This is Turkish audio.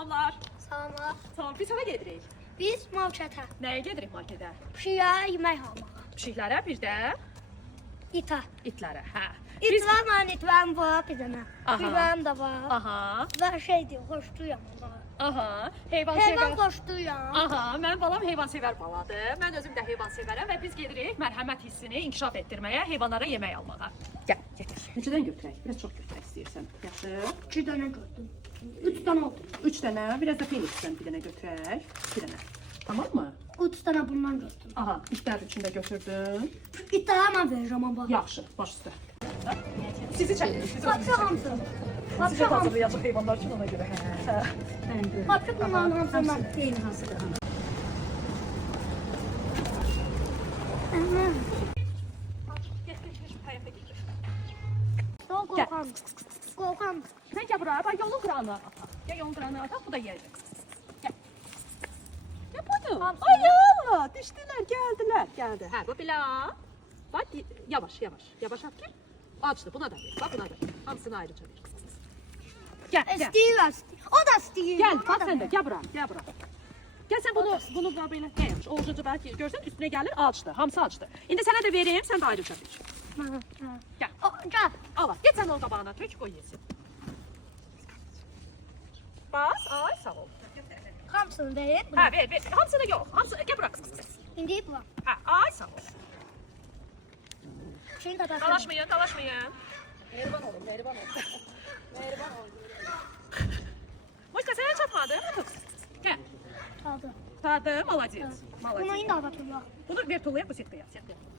Salamlar. Salamlar. Tamam, biz hara gedirik? Biz markete. Nəyə gedirik marketə? Pişiyə yemək almağa. Pişiklərə, bir də İta. itlərə. Hə. İt var mı? İtlərim var bir dənə. Aha. Biberim də var. Aha. Və şeydir, xoşduyam ona. Aha. Heyvan Heyvan sevər. xoşduyam. Aha, mənim balam heyvansevər baladır. Mən özüm də heyvansevərəm və biz gedirik mərhəmət hissini inkişaf etdirməyə, heyvanlara yemək almağa. Gəl, gedir. Neçədən götürək? Biraz çox götürək istəyirsən. Yaxşı. 2 dənə gördüm. 3 dənə oldu. 3 dənə, biraz da Felixdən bir dənə götürək. 2 dənə. Tamam mı? 3 dənə bundan gördüm. Aha, itlər üçün də götürdün. İtlərə mən verirəm amma. Yaxşı, baş üstə. Sizi çəkin, sizi Papça hamısı. Sizə Papça hamısı. hazırlayacaq heyvanlar üçün ona görə. Hə. Papça bunların hamısı mən deyim hazır. Qorxam. Qorxam. Sen gel buraya, bak yolun kırağını at. Gel yolun kırağını at, bu da yerde. Gel. Gel budur. Ay Allah, düştüler, geldiler. Geldi. Ha, bu bila. Bak, yavaş, yavaş. Yavaş at gel. Açtı, buna da ver. Bak buna da ver. Hamısını ayrıca ver. Gel, gel. İstəyir. O da istəyir. Gel, O bak da sen de, ver. gel buraya, gel buraya. Gel sen bunu böyle ne yapmış? Oğuzcu belki görsen üstüne gelir, açtı. Hamısı açtı. Şimdi sana da vereyim, sen de ayrıca ver. Gel. Gel. Al bak, git sen o tabağına, tök koy yesin. Bas, ay sağ ol. Hamısını ver. Ha ver ver. Hamısını yok. Hamısını gel bırak. İndi bu. Ha ay sağ ol. Şimdi de bakın. Dalaşmayın, dalaşmayın. Mehriban olun, mehriban olun. Mehriban olun. Moşka sana çatmadı mı? Gel. Aldı. Tadı, молодец. Bunu Молодец. indi avatıyor. Bunu ver tuğlaya bu setkaya.